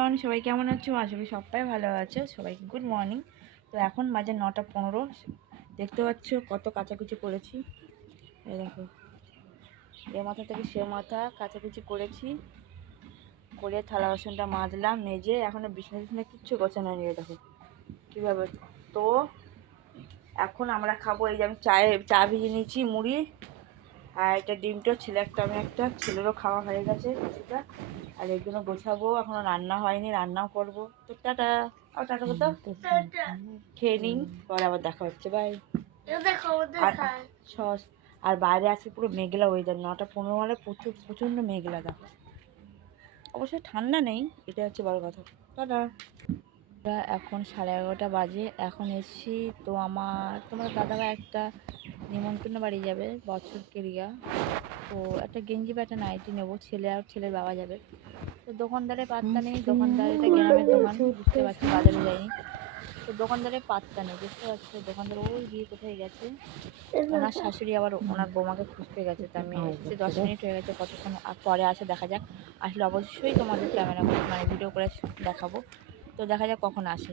কারণ সবাই কেমন আছো? আশা করি সবাই ভালো আছো। সবাইকে গুড মর্নিং। তো এখন বাজে 9টা 15। দেখতে পাচ্ছ কত কাচাকুচি করেছি। এই দেখো, এ মাথা থেকে সে মাথা কাচাকুচি করেছি, করে থালা বাসনটা মাজলাম, মেজে এখনো বিছনা কিচ্ছু গোছানো হয়নি। দেখো কীভাবে। তো এখন আমরা খাবো। এই যে আমি চা ভিজিয়ে নিয়েছি, মুড়ি আর একটা ডিমটা, আমি একটা ছেলেরও খাওয়া হয়ে গেছে কিছুটা। আর এগুলো গোছাবো, এখনো রান্না হয়নি, রান্নাও করবো। তো টাটা। আর টাটা বলতো, খেয়ে নিন, পরে আবার দেখা হচ্ছে। বাই। সস। আর বাইরে আছে পুরো মেঘলা ওয়েদার। 9টা 15 মানে প্রচণ্ড মেঘলা। দেখো অবশ্যই ঠান্ডা নেই, এটা হচ্ছে বড় কথা। টাটা। এখন 11:30 বাজে। এখন এসছি। তো তোমার দাদাভাই একটা নিমন্ত্রণ বাড়ি যাবে, বছর ক্রিয়া। তো একটা গেঞ্জি বা একটা নাইটি নেবো, ছেলে আর ছেলের বাবা যাবে। তো দোকানদারের পাত্তা নেই। দোকানদার, এটা গ্রামের দোকান, বুঝতে পারছি, বাজারে যায়নি। তো দোকানদারের পাত্তা নেই, বুঝতে পারছো। দোকানদার ওই গিয়ে কোথায় গেছে। ওনার শাশুড়ি আবার ওনার বৌমাকে খুঁজতে গেছে। তো আমি এসেছি, 10 মিনিট হয়ে গেছে, কতক্ষণ পরে আসে দেখা যাক। আসলে অবশ্যই তোমাদের ক্যামেরা মানে ভিডিও করে দেখাবো। তো দেখা যাক কখন আসে।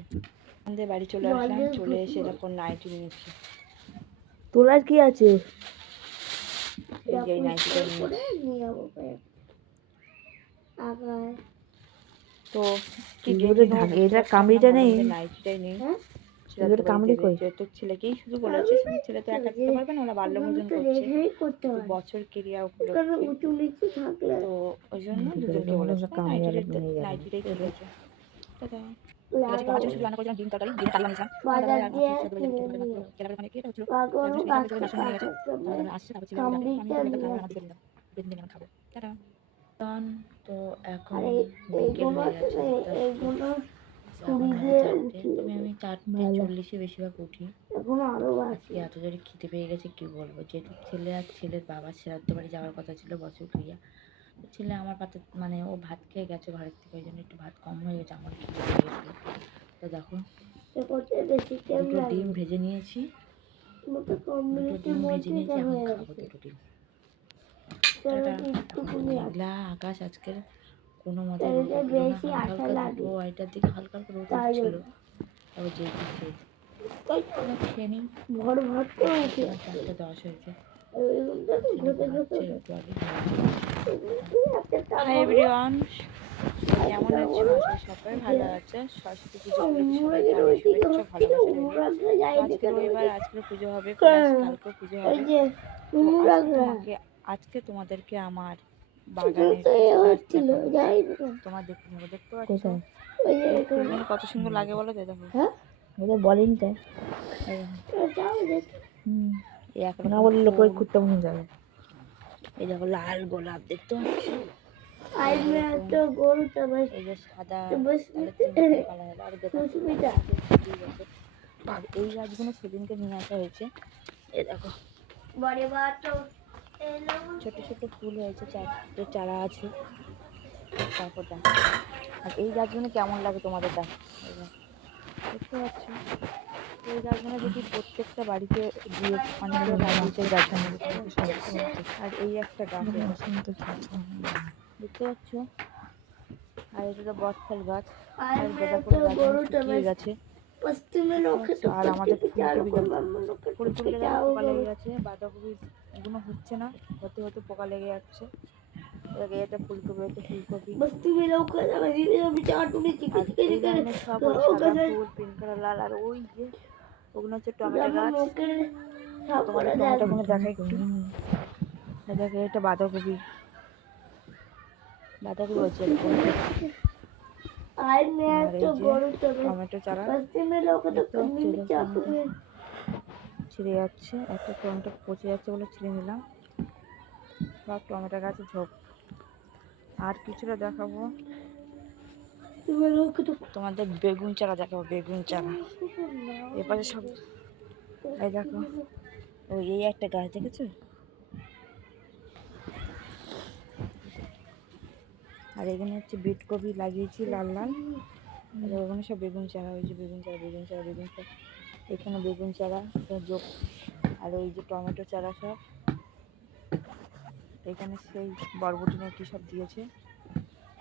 আমাদের বাড়ি চলে আসলাম, চলে এসে এরকম নাইটি নিয়েছি। তোলার কি আছে? এই যে নাইটিটা তো কি এটা কামড়িটা নেই, নাইটিটাই নেই। কামড়ি কই? যেহেতু ছেলেকেই শুধু বলেছে, ছেলে তো একা দিতে পারবে না, ওরা বাল্যভোজন করছে, বছর ক্রিয়া উপলক্ষে। তো ওই জন্য দুজনকে বলেছে, নাইটিটাই ঠিক আছে। টাটা। রান্না করেছিলাম ডিম তরকারি, ডিম কাটলাম নিয়েছিলাম। খাবো। টাটা। তো এখন বিকেল হয়ে গেছে, তবে আমি 4:40 বেশিরভাগ উঠি। আজকে এত জোরে খিদে পেয়ে গেছে কি বলবো। যেহেতু ছেলে আর ছেলের বাবার শ্রাদ্ধ বাড়ি যাওয়ার কথা ছিল, বছর ক্রিয়া। ছেলে আমার পাতে মানে ও ভাত খেয়ে গেছে ঘরের থেকে, ওই জন্য একটু ভাত কম হয়ে গেছে, আমার খিদে পেয়ে গেছিলো। তো দেখো, দুটো ডিম ভেজে নিয়েছি, এখন খাবো দুটো ডিম। মেঘলা আকাশ আজকের, কোনো মতে রোদ উঠলো না। হালকা হালকা 2:30টার দিকে হালকা হালকা রোদ উঠছিল। তারপর যেহেতু খেয়ে নিই। 4:10 হয়েছে। হাই এভরিওয়ান, কেমন আছো? সবাই ভালো আছে। সরস্বতী পুজো সবাইকে অনেক শুভেচ্ছা, ভালোবাসা। আজকে রবিবার, আজকে পুজো হবে, কালকেও পুজো হবে। আজকে তোমাদেরকে আমার বাগানের তোমার দেখতে পাচ্ছ ফুলগুলো কত সুন্দর লাগে বলো তো। দেখো বলিনটা না বললে লোক ঘুরতে মন যাবে। এই দেখো লাল গোলাপ দেখতে পাচ্ছ, এই যে সাদা, কালার আর আর এই গাছগুলো সেদিনকে নিয়ে আসা হয়েছে। এই দেখো ছোট ছোট ফুল হয়েছে, 4টে চারা আছে। তারপর দেখো, আর এই গাছগুলো কেমন লাগে তোমাদের দেখো, দেখতে পাচ্ছ। এই গাছগুলো যদি প্রত্যেকটা বাড়িতে দিয়ে অনেকে লাগিয়েছে গাছগুলো, আর এই একটা গাছ দেখতে পাচ্ছ। আর এটা তো বটফল গাছ, আর গাঁদা ফুল গাছ শুকিয়ে গেছে। আর আমাদের ফুলকপি দেখো পোকা লেগে গেছে, বাঁধাকপি এগুলো হচ্ছে না, হতে হতে পোকা লেগে যাচ্ছে। এটা ফুলকপি, একটা ফুলকপি, সব ওই সাদা ফুল, পিঙ্ক কালার, লাল। আর ওই যে ওগুলো হচ্ছে টমেটো গাছ। তোমাদের টমেটোগুলো দেখাই একটু। দেখো এটা বাঁধাকপি বলছে, টমেটো চারা ছিঁড়ে যাচ্ছে, একটা টমেটো পচে যাচ্ছে বলে ছিঁড়ে নিলাম। সব টমেটো গাছে ঝোপ। আর কিছুটা দেখাবো তোমাদের, বেগুন চারা দেখাবো, বেগুন চারা এপাশে সব। এই দেখো, এই একটা গাছ দেখেছো। আর এখানে হচ্ছে বিট কপি লাগিয়েছি লাল লাল। আর ওখানে সব বেগুন চারা, ওই যে বেগুন চারা। এখানে বেগুন চারা যোগ। আর ওই যে টমেটো চারা সব। এখানে সেই বরবটি নাকি সব দিয়েছে।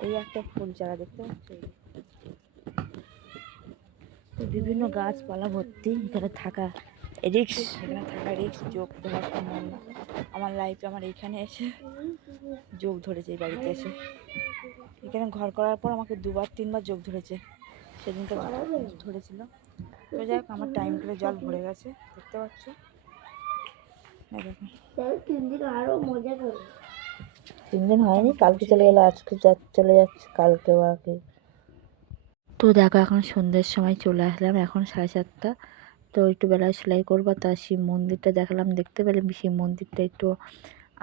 এই একটা ফুল চারা দেখতে পাচ্ছ, বিভিন্ন গাছপালা ভর্তি। এখানে থাকা রিক্স, এখানে থাকা রিক্স, যোগ ধরা সম্ভব না। আমার লাইফে আমার এখানে এসে যোগ ধরেছে, এই বাড়িতে এসে। এখানে ঘর করার পর আমাকে 2-3বার যোগ ধরেছে, সেদিনকে ধরেছিল। তো যাই হোক, আমার টাইম করে জল ভরে গেছে, দেখতে পাচ্ছ। আরো মজা করবে। 3 দিন হয়নি, কালকে চলে গেলো, আজকে চলে যাচ্ছে, কালকে বাকি। তো দেখো এখন সন্ধ্যের সময় চলে আসলাম, এখন 7:30। তো একটু বেলায় সেলাই করবো, তা শিব মন্দিরটা দেখালাম, দেখতে পেলাম শিব মন্দিরটা একটু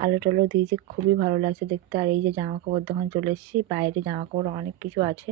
আলো টালো দিয়েছে, খুবই ভালো লাগছে দেখতে। আর এই যে জামা কাপড় দোকান চলে এসেছি, বাইরে জামা কাপড় অনেক কিছু আছে।